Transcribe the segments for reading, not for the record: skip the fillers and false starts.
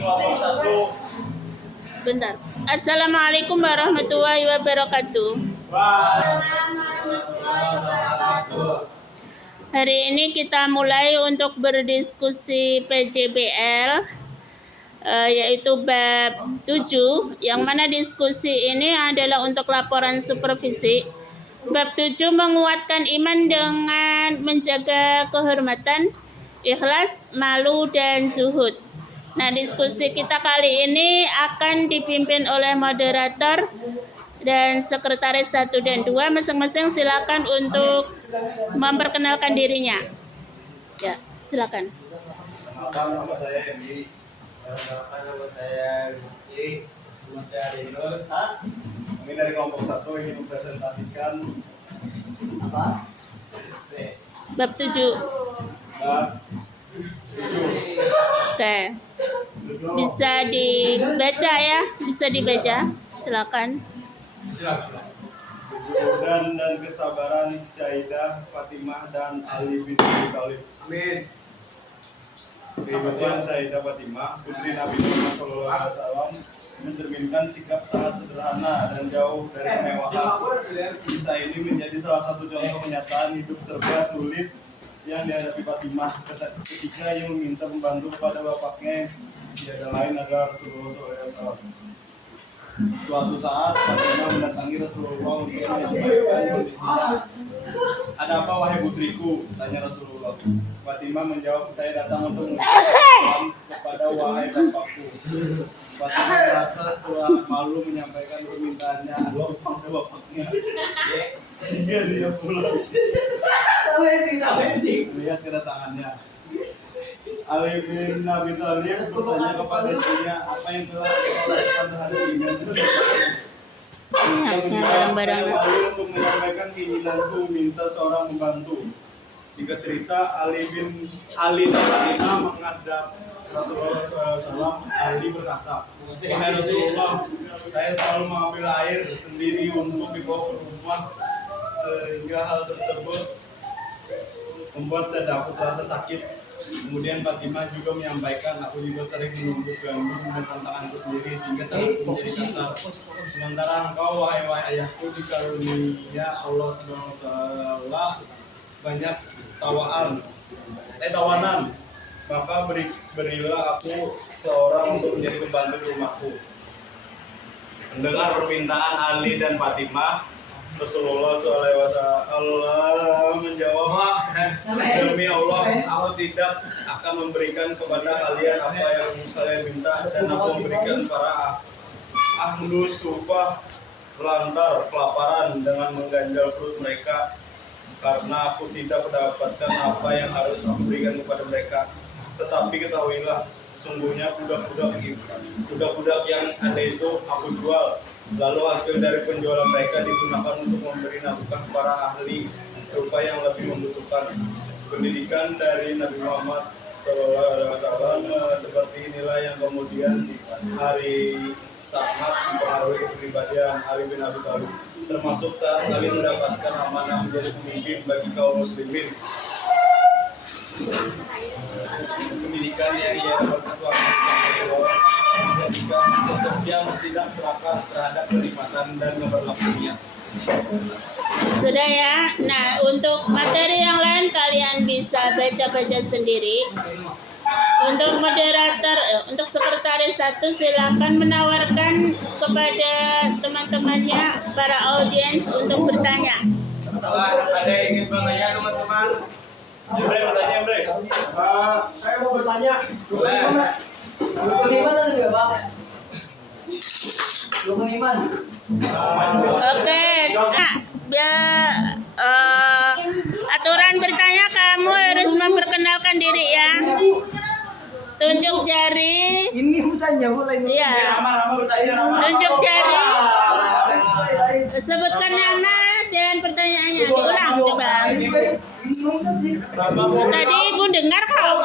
kelompok 1. Bentar. Assalamualaikum warahmatullahi wabarakatuh. Hari ini kita mulai untuk berdiskusi PJBL, yaitu bab 7, yang mana diskusi ini adalah untuk laporan supervisi. Bab 7 menguatkan iman dengan menjaga kehormatan, ikhlas, malu, dan zuhud. Nah, diskusi kita kali ini akan dipimpin oleh moderator dan sekretaris 1 dan 2. Masing-masing silakan untuk memperkenalkan dirinya. Ya, silakan. Nama saya Endi. Nama saya Rizky. Nama saya Rinur. Kami dari kelompok 1 ingin mempresentasikan apa? Bab 7. Bab 7. Oke. Bisa dibaca ya? Bisa dibaca. Silakan. Kejujuran dan kesabaran Syaidah Fatimah dan Ali bin Abi Thalib. Amin. Kehidupan Syaidah Fatimah, putri Nabi Muhammad SAW, mencerminkan sikap sangat sederhana dan jauh dari kemewahan. Kisah ini menjadi salah satu contoh kenyataan hidup serba sulit yang dihadapi Fatimah ketika ia meminta membantu kepada bapaknya, tiada lain adalah Rasulullah SAW. Suatu saat Fatimah mendatangi Rasulullah untuk menyampaikan kondisinya. "Ada apa wahai putriku?" tanya Rasulullah. Fatimah menjawab, "Saya datang untuk menyampaikan kepada wahai bapakku." Fatimah merasa setelah malu menyampaikan permintaannya kepada bapaknya, sehingga dia pulang. Lihat kedatangannya. Ali bin Abi Thalib bertanya kepada istrinya, "Apa yang telah kau lakukan terhadap dirinya?" "Saya malu untuk menyampaikan keinginanku, minta seorang membantu." Singkat cerita, Ali dan Fatimah menghadap Rasulullah SAW. Ali berkata, "Wahai Rasulullah, saya selalu mengambil air sendiri untuk dibawa ke rumah, sehingga hal tersebut membuat dadaku terasa sakit." Kemudian Fatimah juga menyampaikan, "Aku juga sering menumbuk gandum dan tantanganku sendiri sehingga tanganku menjadi kasar. Sementara engkau, wahai ayahku, dikarunia Allah SWT banyak tawanan, maka berilah aku seorang untuk menjadi pembantu di rumahku." Mendengar permintaan Ali dan Fatimah, Rasulullah SAW menjawab, "Demi Allah, aku tidak akan memberikan kepada kalian apa yang kalian minta, dan aku memberikan para ahlu sufah lantar kelaparan dengan mengganjal perut mereka, karena aku tidak mendapatkan apa yang harus aku berikan kepada mereka. Tetapi ketahuilah, sesungguhnya budak-budak yang ada itu aku jual. Lalu hasil dari penjualan mereka digunakan untuk memberi nafkah para ahli rupa yang lebih membutuhkan." Pendidikan dari Nabi Muhammad SAW seperti inilah yang kemudian hari sangat mempengaruhi kepribadian Ali bin Abi Thalib, termasuk saat Ali mendapatkan amanah menjadi pemimpin bagi kaum muslimin. Pendidikan yang ia dapatkan selama menjadikan sosok yang tidak serakah terhadap kenikmatan dan keberlakuannya. Sudah ya. Nah, untuk materi yang lain kalian bisa baca-baca sendiri. Untuk moderator, untuk sekretaris 1 silakan menawarkan kepada teman-temannya, para audiens untuk bertanya. Ada yang ingin bertanya, teman-teman? Bre, bertanya, Bre. Saya mau bertanya. Boleh. Bagaimana juga, Pak? Bagaimana? Oke, aturan bertanya kamu harus memperkenalkan diri ya. Tunjuk jari. Ini bertanya boleh ini. Iya. Rama bertanya, Rama. Tunjuk jari. Sebutkan nama dan pertanyaannya. Diulang coba. Tadi ibu dengar kok.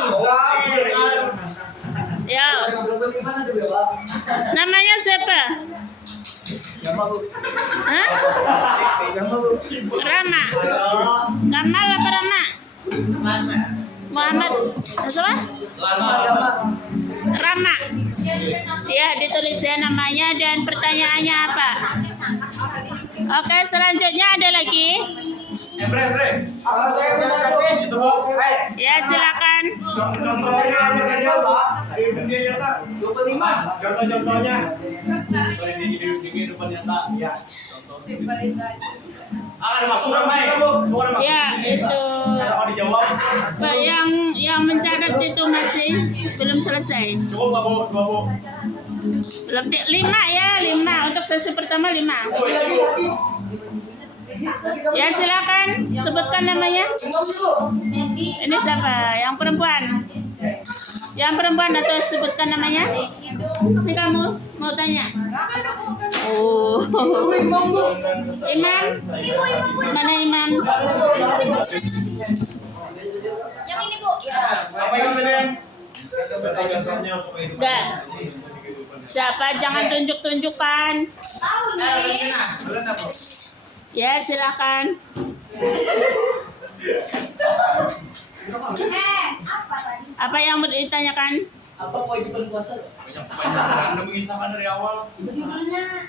Ya. Bagaimana juga, Pak? Namanya siapa? Hah? Rama. Kamal apa Rama? Muhammad. Siapa? Lama. Rama. sama. Ya, ditulis ya namanya dan pertanyaannya apa. Oke, selanjutnya ada lagi. Bre. Saya bisa jawab itu, Bu. Ya, silakan. Contohnya apa saja, Pak? Di dunia nyata. 25. Contoh-contohnya. Di kehidupan nyata. Ya. Ada masuk ramai. Ada Ya, itu Kalau dijawab, Pak, yang mencatat itu masih belum selesai. cukup nggak, Bu? 2, Bu. Belum 5 ya, 5 untuk sesi pertama 5. Oh, itu, Bu. Ya, silakan sebutkan namanya. Ini siapa? Yang perempuan. Yang perempuan atau sebutkan namanya. Ini kamu mau tanya? Oh. Imam? Mana Imam? Yang ini Bu. Apa yang tadi? Enggak. Siapa? Jangan tunjuk-tunjukkan. Tahu nih. Ya, silakan. Apa tadi? Apa yang mau ditanyakan? Apa kewajiban puasa? Banyak pelajaran Anda mengisahkan dari awal. Judulnya.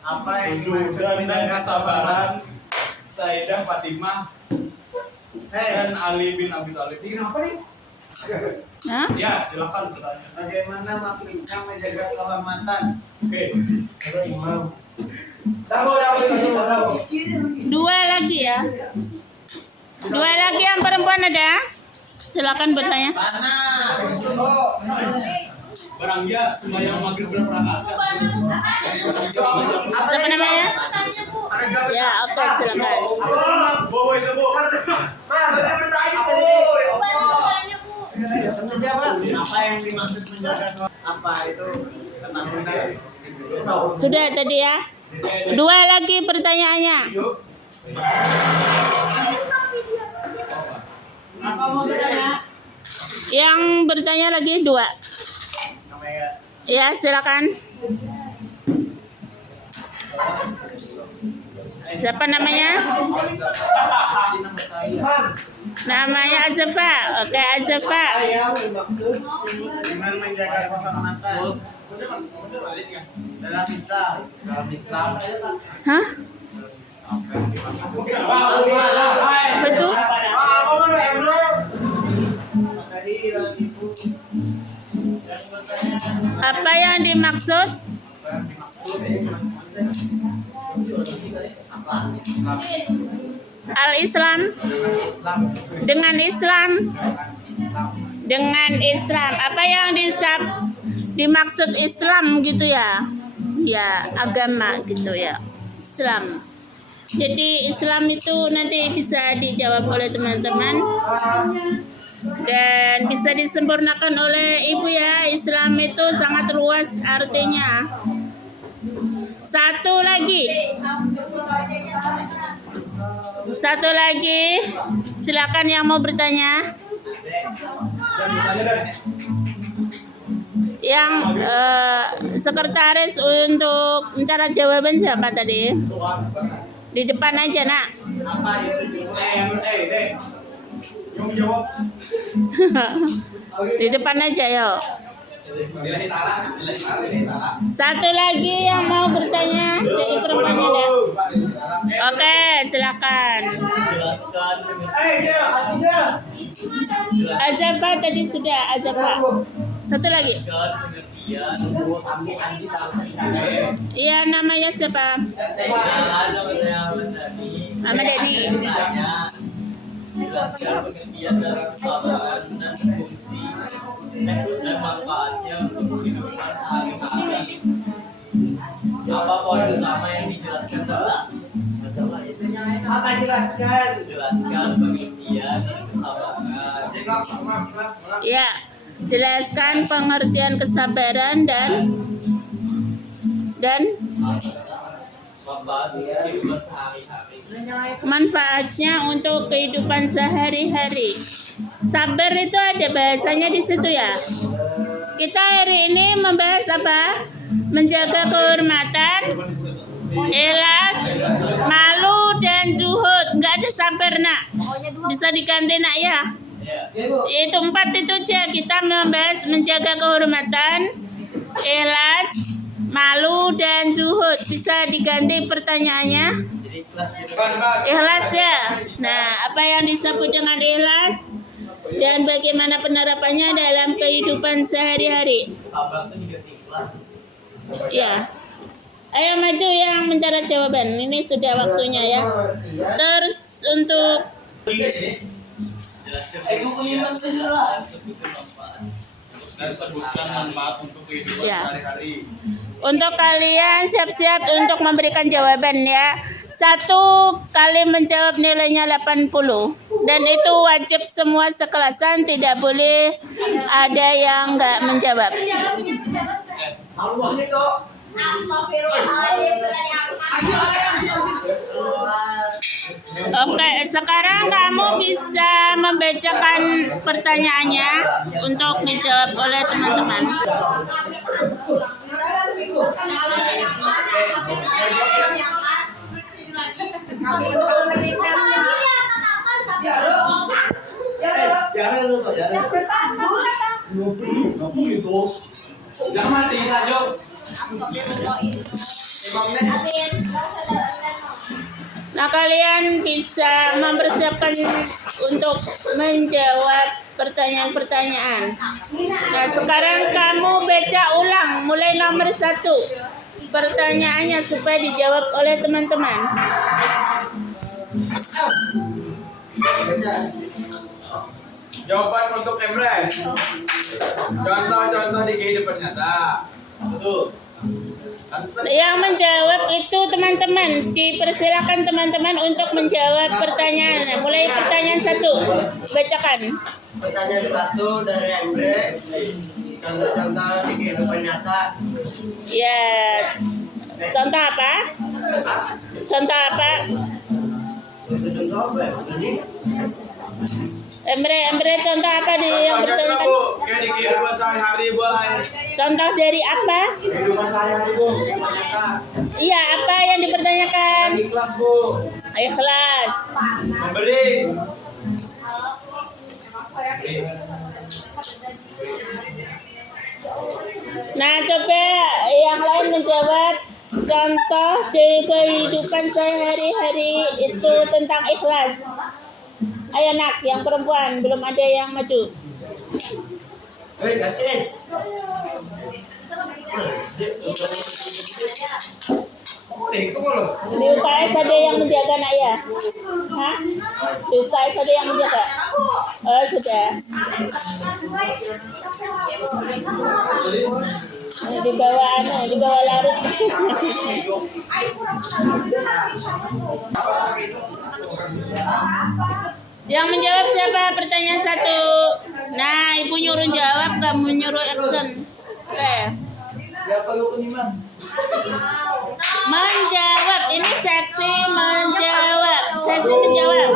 Apa Tujuan dan kesabaran Sayyidah Fatimah dan Ali bin Abi Thalib. Kenapa nih? Hah? Ya, silakan bertanya. Bagaimana maksudnya menjaga kehormatan? Oke. Kalau imam. Tahu. Dua lagi ya. Dua lagi yang perempuan ada? Silakan bertanya. Barang dia sembahyang maghrib berapa rakaat? Bu, mana Bu? Apa? Siapa namanya? Tanya Bu. Ya, oke, silakan. Bu, itu, Bu. Mana tanya Bu? Apa yang dimaksud menjaga apa itu? Tenang. Sudah tadi ya. Dua lagi pertanyaannya. Apa mau bertanya? Yang bertanya lagi dua. Ya, silakan. Siapa namanya? Namanya Azafa. Oke, Azafa. Yang dimaksud dengan menjaga kehormatan dalam Islam. Hah? Betul? Tadi Ibu yang bertanya Apa yang dimaksud? Al-Islam dengan Islam apa yang dimaksud Islam gitu ya, ya agama gitu ya, Islam. Jadi Islam itu nanti bisa dijawab oleh teman-teman dan bisa disempurnakan oleh ibu ya. Islam itu sangat luas artinya. Satu lagi, silakan yang mau bertanya. Yang sekretaris untuk mencatat jawaban siapa tadi? Di depan aja, Nak. apa itu? Yang jawab Di depan aja, yo. Satu lagi yang mau bertanya dari perempuannya ada. Oke, silakan. jelaskan hasilnya. Ajafa tadi sudah, Ajafa. Satu lagi. Iya, namanya siapa? Ahmad Dhani. Jelaskan pengertian dari kesabaran dan fungsi dan manfaatnya untuk kehidupan sehari-hari. Apa poin utama yang dijelaskan dalam? Apa jelaskan? Jelaskan pengertian dari kesabaran. Ya, jelaskan pengertian kesabaran dan Manfaat untuk kehidupan sehari-hari. manfaatnya untuk kehidupan sehari-hari. Sabar itu ada bahasanya di situ ya. Kita hari ini membahas apa? Menjaga kehormatan, ikhlas, malu dan zuhud. Nggak ada sabar, Nak. Bisa diganti, Nak, ya. Itu 4 itu aja. Kita membahas menjaga kehormatan, ikhlas, malu, dan zuhud. Bisa diganti pertanyaannya. Jadi kelas itu Ikhlas ya. Nah, apa yang disebut dengan ikhlas dan bagaimana penerapannya dalam kehidupan sehari-hari? sabar itu diganti kelas. Ya. Ayo maju yang mencatat jawaban. Ini sudah waktunya ya. Terus untuk Jelaskan Kelima itu sudah. sebutkan manfaat. Dan sebutkan manfaat untuk kehidupan Ya. sehari-hari. untuk kalian siap-siap untuk memberikan jawaban ya. 1 kali menjawab nilainya 80 dan itu wajib semua sekelasan, tidak boleh ada yang nggak menjawab. Allah ini kok. Astagfirullahaladzim, sudah Oke, sekarang kamu bisa membacakan pertanyaannya untuk dijawab oleh teman-teman. Jangan mati saja. Nah, kalian bisa mempersiapkan untuk menjawab pertanyaan-pertanyaan. Nah, sekarang kamu baca ulang mulai nomor 1 pertanyaannya supaya dijawab oleh teman-teman. Jawaban untuk Emre. Contoh-contoh di kehidupan nyata. Tuh. Yang menjawab itu teman-teman. Dipersilakan teman-teman untuk menjawab pertanyaan. Nah, mulai pertanyaan 1. Bacakan. Pertanyaan 1 dari Emre. Contoh-contoh di kehidupan nyata. Ya. Contoh apa? Contoh apa? Contoh apa ya? Ini Emre contoh apa di yang bertanyakan? Kayak di kehidupan sehari-hari, Boy. Contoh dari apa? Kehidupan sehari-hari, Bu. Nyata. Iya, apa yang dipertanyakan? Di kelas, Bu. Ikhlas. Memberi. Nah, coba yang lain menjawab contoh dari kehidupan sehari-hari itu tentang ikhlas. Ayo nak, yang perempuan belum ada yang maju. Hei, kasih. Di UKS ada yang menjaga nak ya? Hah? Di UKS ada yang menjaga? Oh, sudah. Di bawah larut. Yang menjawab siapa? Pertanyaan 1. Nah, ibu nyuruh jawab, kamu nyuruh action. Oke. Menjawab. Ini seksi menjawab. Seksi menjawab.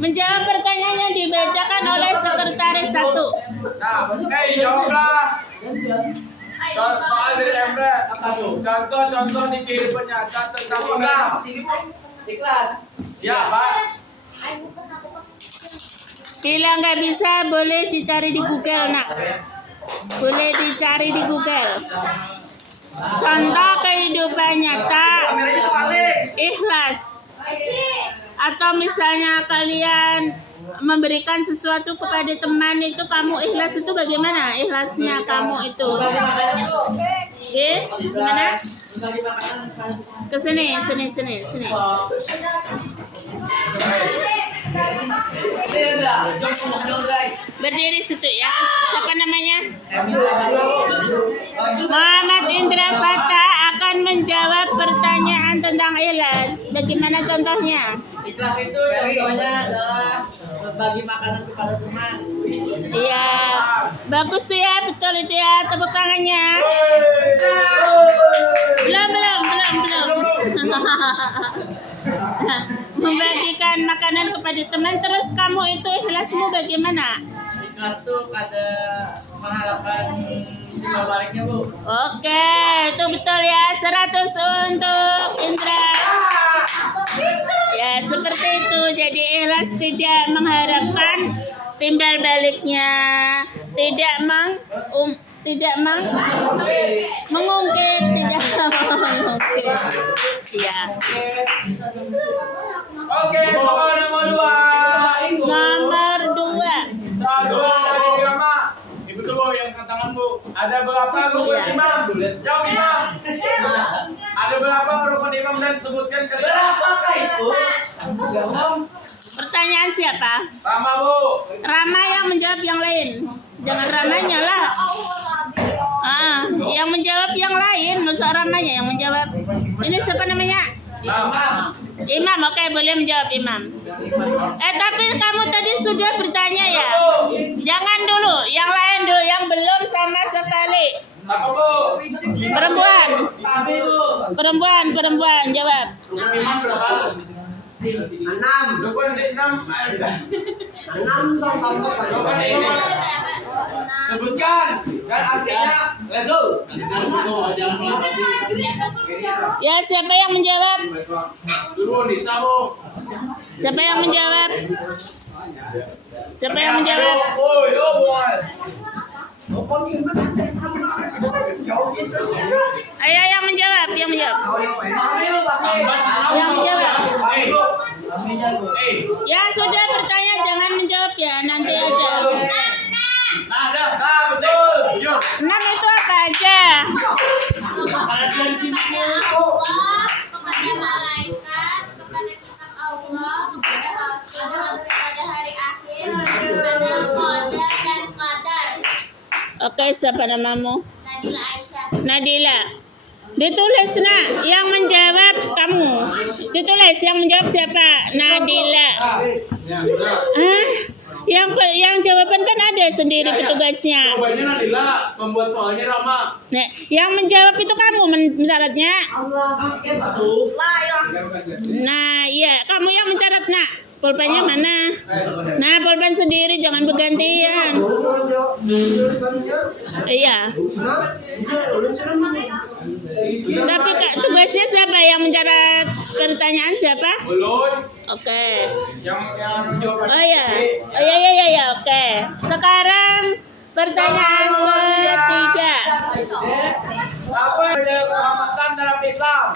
Menjawab pertanyaan yang dibacakan oleh sekretaris 1. Nah, jawablah. Soal dari Emre. Contoh-contoh di kehidupan nyata tentang ikhlas. Di kelas. Ya, Pak. Bila nggak bisa, boleh dicari di Google, nak. Boleh dicari di Google. Contoh kehidupan nyata ikhlas. Atau misalnya kalian memberikan sesuatu kepada teman itu, kamu ikhlas itu bagaimana? Ikhlasnya kamu itu. Oke, gimana? Ke sini. Berdiri situ ya. Siapa namanya? Muhammad Indra Fata akan menjawab pertanyaan tentang ikhlas. Bagaimana contohnya? Ikhlas itu contohnya adalah berbagi makanan kepada teman. Iya, bagus tuh ya, betul itu ya. Tepuk tangannya. Belum. Membagikan makanan kepada teman, terus kamu itu ikhlasmu bagaimana? Ikhlas tuh ada mengharapkan timbal baliknya, Bu. Oke, itu betul ya. 100 untuk Indra. Ya, Ya, seperti itu. Jadi ikhlas tidak mengharapkan timbal baliknya, tidak mengungkit, tidak mengungkit. Ya. Oke, soal nomor 2. Nomor 2. Soal 2 dari Gama. Ibu dulu yang angkat tangan, Bu. Ada berapa rukun Iya. imam? Jawab imam. Ada berapa rukun imam dan sebutkan kali. Berapakah itu? Pertanyaan siapa? Sama Bu. Rama yang menjawab yang lain. Jangan Ramanya lah. Yang menjawab yang lain, masa Ramanya yang menjawab. Ini siapa namanya? Imam, oke, boleh menjawab Imam. Tapi kamu tadi sudah bertanya ya. Jangan dulu, yang lain dulu, yang belum sama sekali. Siapa Bu? Perempuan, jawab. Imam berapa? 6. Rukun 6. 6 dong kamu kan. Rukun imam. Sebutkan. Dan artinya let's go. Ya, siapa yang menjawab? Dulu Nisa Bu. Siapa yang menjawab? Siapa yang menjawab? Oh, yo boy. Ayo yang menjawab, yang menjawab. Yang menjawab. Ya sudah bertanya jangan menjawab ya, nanti aja. Nah, betul. 6 itu apa aja? Kepada Allah, kepada malaikat, kepada kitab Allah, kepada Rasul, kepada hari akhir, kepada qadar dan qadar. Oke, siapa namamu? Nadila Aisyah. Nadila. Ditulis nak, yang menjawab kamu. Ditulis yang menjawab siapa? Nadila. Yang jawaban kan ada sendiri petugasnya. Jawabannya Nadila, pembuat soalnya Rama. Nah, yang menjawab itu kamu syaratnya. Nah, iya, kamu yang mencatat nak. Pulpennya mana? Nah, pulpen sendiri, jangan bergantian. Iya. Tapi Kak, tugasnya siapa yang mencatat pertanyaan siapa? Ulun. Oke. Yang jawab. Oh ya, oke. Sekarang pertanyaan ketiga. Apa yang menjadi kehormatan dalam Islam?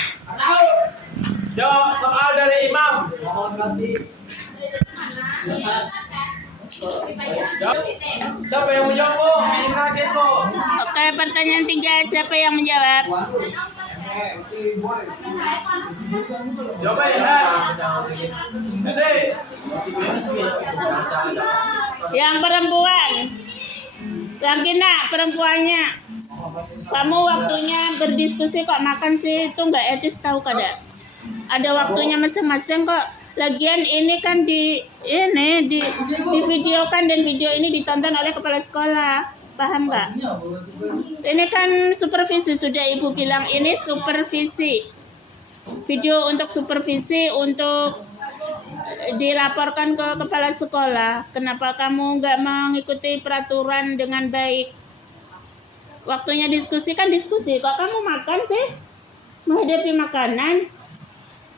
Jawab soal dari imam. Siapa yang menjawab Bu? Bikin kaget Bu. Oke, pertanyaan 3, siapa yang menjawab? Jawab ya. Dede. Yang perempuan. Lagi nak perempuannya. Kamu waktunya berdiskusi kok makan sih, itu nggak etis tahu kada? Ada waktunya masing-masing kok. Lagian ini kan di videokan dan video ini ditonton oleh kepala sekolah. Paham nggak? Ini kan supervisi, sudah Ibu bilang ini supervisi. Video untuk supervisi untuk dilaporkan ke kepala sekolah. Kenapa kamu nggak mengikuti peraturan dengan baik? Waktunya diskusi kan diskusi. Kok kamu makan sih? Menghadapi makanan,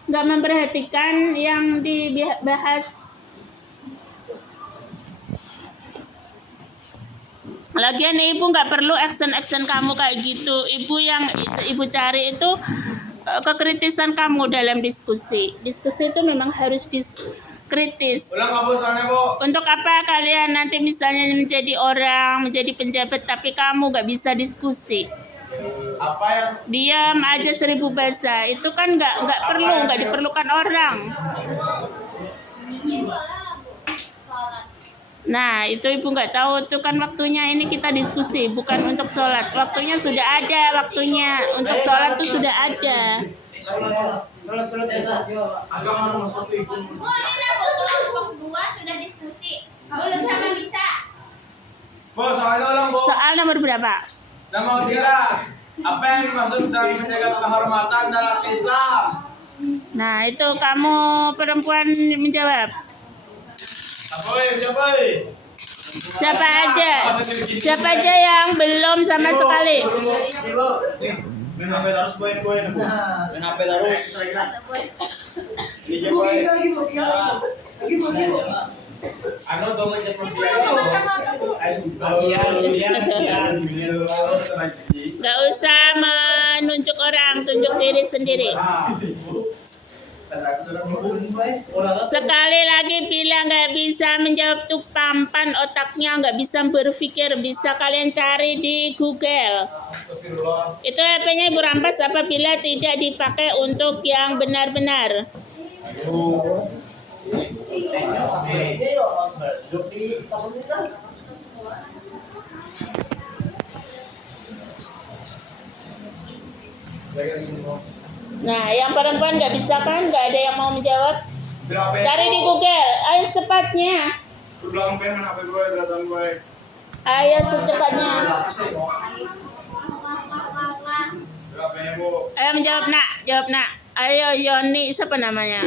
nggak memperhatikan yang dibahas. Lagian Ibu nggak perlu action kamu kayak gitu. Ibu yang Ibu cari itu kekritisan kamu dalam diskusi. Diskusi itu memang harus kritis. Ulang kamu soalnya Bu. Untuk apa kalian nanti misalnya menjadi orang, menjadi penjabat, tapi kamu nggak bisa diskusi? Apa yang Diam aja 1000 bahasa. Itu kan nggak perlu, nggak diperlukan orang. Nah, itu Ibu nggak tahu, itu kan waktunya ini kita diskusi, bukan untuk sholat. Waktunya sudah ada, waktunya untuk sholat itu sudah ada. Sholat biasa. Agama nomor 1 Ibu. Oh, ini lah Bu, kelompok 2 sudah diskusi. Belum sama bisa. Bu, soalnya ulang Bu. Soal nomor berapa? Nomor 3. Apa yang dimaksud dengan menjaga kehormatan dalam Islam? Nah, itu kamu perempuan menjawab. Apa? Siapa aja yang belum sama sekali? Main HP terus, boy. Main HP terus. Ini gimana? Ano gawin niya po Ibu siya? yang kacamata tuh. Gak usah menunjuk orang, tunjuk diri sendiri. Sekali lagi bila nggak bisa menjawab tuh pampan otaknya, nggak bisa berpikir, bisa kalian cari di Google. Itu HP-nya Ibu rampas apabila tidak dipakai untuk yang benar-benar. Nah, yang perempuan nggak bisa kan? Nggak ada yang mau menjawab? Cari di Google. Ayo cepatnya. Belakang pen HP gue, belakang gue. Ayo secepatnya. Berapanya Bu? Ayo menjawab nak, jawab nak. Ayo Yoni, siapa namanya?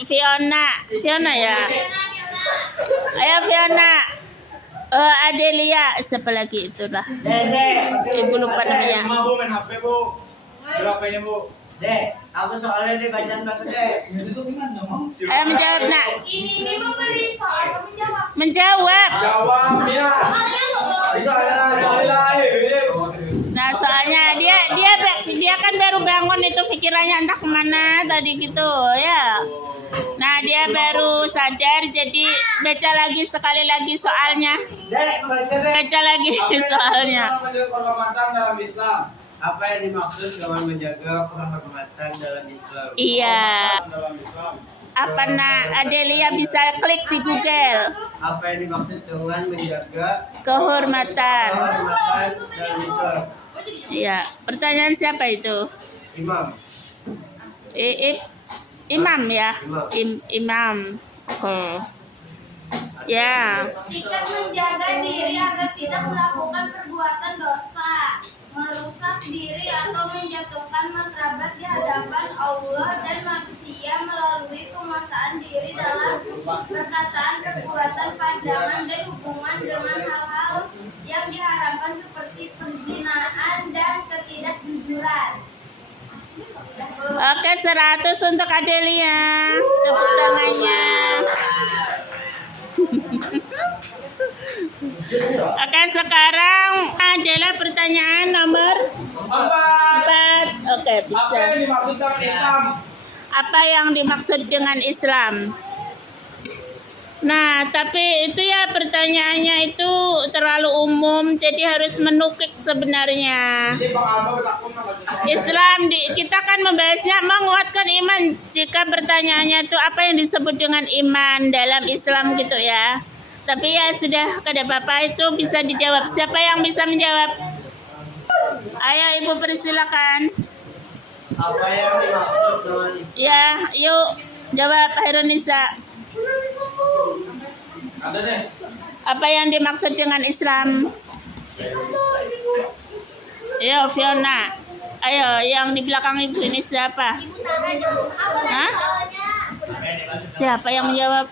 Fiona, Fiona ya. Ayo Fiona. Adelia, siapa lagi itulah. Ibu lupa namanya. Bu main HP Bu. Berapanya Bu? Dek, aku soalnya di bacaan bahasa Dek. Ayo menjawab nak. Ini memberi soal kamu jawab. Menjawab. Jawab ya. Nah soalnya dia kan baru bangun itu pikirannya entah kemana tadi gitu ya. Nah dia baru sadar jadi baca lagi sekali lagi soalnya. Dek, baca Dek. Baca lagi soalnya. Menjaga kehormatan dalam Islam. Apa yang dimaksud dengan menjaga kehormatan dalam Islam? Iya. Dalam Islam. Apa nak Adelia bisa klik di Google. Apa yang dimaksud dengan menjaga Kehormatan. kehormatan dalam Islam? Iya. Pertanyaan siapa itu? Imam. Imam ya. Imam. Oh. Ya. Sikap menjaga diri agar tidak melakukan perbuatan dosa, merusak diri atau menjatuhkan martabat di hadapan Allah dan manusia melalui penguasaan diri dalam perkataan, perbuatan, pandangan, dan hubungan dengan hal-hal yang diharamkan seperti perzinaan dan ketidakjujuran. Oke 100 untuk Adelia. Tepuk tangannya. Oke sekarang adalah pertanyaan nomor 4. Oke Apa bisa. yang dimaksud dengan Islam? Apa yang dimaksud dengan Islam? Nah, tapi itu ya pertanyaannya itu terlalu umum, jadi harus menukik sebenarnya. Jadi Bang Alba bertakun sama Islam kita kan membahasnya menguatkan iman. Jika pertanyaannya itu apa yang disebut dengan iman dalam Islam gitu ya. Tapi ya sudah kada apa-apa itu bisa dijawab. Siapa yang bisa menjawab? Ayo Ibu persilakan. Apa yang dimaksud dengan Islam? Ya, yuk jawab Hairunisa. Ada deh. Apa yang dimaksud dengan Islam? Ayo Fiona. Ayo yang di belakang Ibu ini siapa? Hah? Siapa yang menjawab?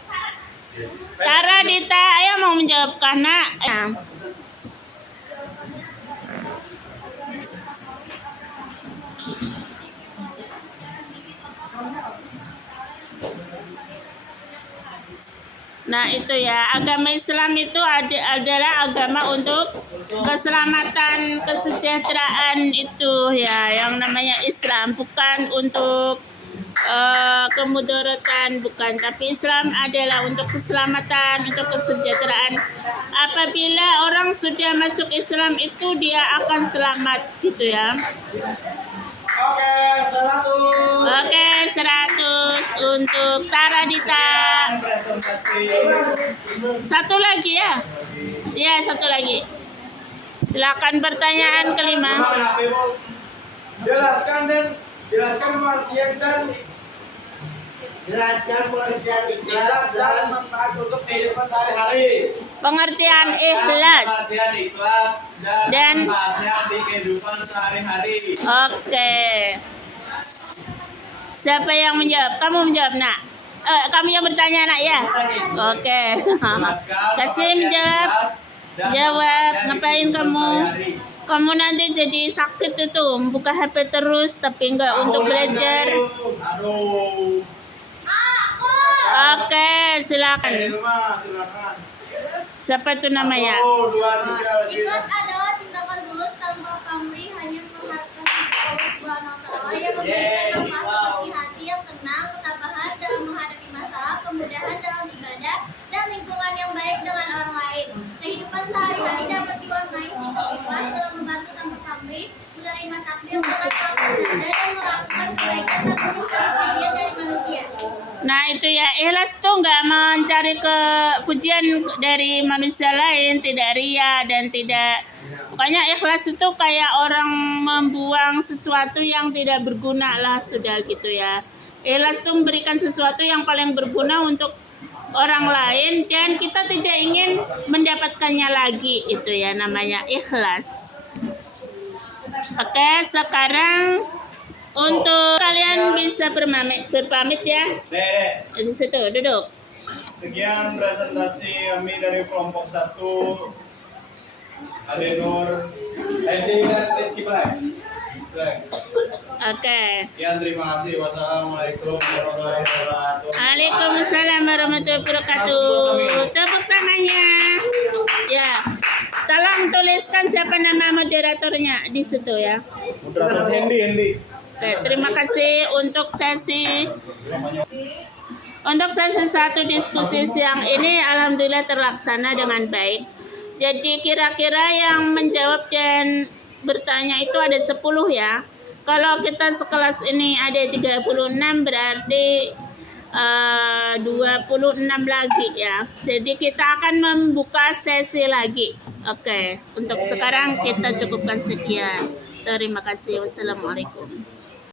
Tara Dita, ayo mau menjawab karena Nah itu ya, agama Islam itu adalah agama untuk keselamatan, kesejahteraan itu ya, yang namanya Islam, bukan untuk kemudaratan, bukan, tapi Islam adalah untuk keselamatan, untuk kesejahteraan. Apabila orang sudah masuk Islam itu dia akan selamat gitu ya. Oke, 100. Oke 100 untuk Tara Dita. Presentasi. Satu lagi ya? Ya satu lagi. Silakan pertanyaan kelima. Main HP Bu. Jelaskan pengertian dan Jelaskan pengertian ikhlas dan dan manfaat untuk kehidupan sehari-hari. Pengertian ikhlas. Perhatian ikhlas dan Dan- manfaatnya di kehidupan sehari-hari. Oke. Siapa yang menjawab? Kamu menjawab nak. Kamu yang bertanya nak ya. Oke. Jelaskan Kasim pengertian jawab. ikhlas dan Jawab. manfaatnya di Ngapain kehidupan kamu? sehari-hari. kamu nanti jadi sakit itu, buka HP terus tapi nggak untuk belajar. Aduh. Oke, silakan. Silakan. Siapa itu namanya? Satu, dua, tiga, Ikhlas adalah tindakan tulus tanpa pamrih, hanya mengharapkan Allah Subhanahu wa Ta'ala yang memberikan manfaat seperti hati yang tenang, ketabahan dalam menghadapi masalah, kemudahan dalam ibadah, dan lingkungan yang baik dengan orang lain. Kehidupan sehari-hari dapat diwarnai sikap ikhlas dalam membantu tanpa pamrih, menerima takdir dengan lapang dada, dan melakukan kebaikan tanpa mencari pujian dari manusia. Nah itu ya, ikhlas tuh nggak mencari pujian dari manusia lain, tidak ria dan tidak, pokoknya ikhlas itu kayak orang membuang sesuatu yang tidak berguna lah, sudah gitu ya. Ikhlas tuh memberikan sesuatu yang paling berguna untuk orang lain dan kita tidak ingin mendapatkannya lagi, itu ya namanya ikhlas. Oke, sekarang untuk kalian bisa berpamit ya. Dek, Di situ duduk. sekian presentasi kami dari kelompok 1. Adenur. Oke. Sekian, terima kasih. Wassalamualaikum warahmatullahi wabarakatuh. Waalaikumsalam warahmatullahi wabarakatuh. Tepuk tangannya. Ya. Tolong tuliskan siapa nama moderatornya di situ ya. Moderator Hendy. Oke, terima kasih untuk sesi 1 diskusi siang ini alhamdulillah terlaksana dengan baik. Jadi kira-kira yang menjawab dan bertanya itu ada 10 ya. Kalau kita sekelas ini ada 36 berarti 26 lagi ya. Jadi kita akan membuka sesi lagi. Oke, untuk sekarang kita cukupkan sekian. Terima kasih. Wassalamualaikum.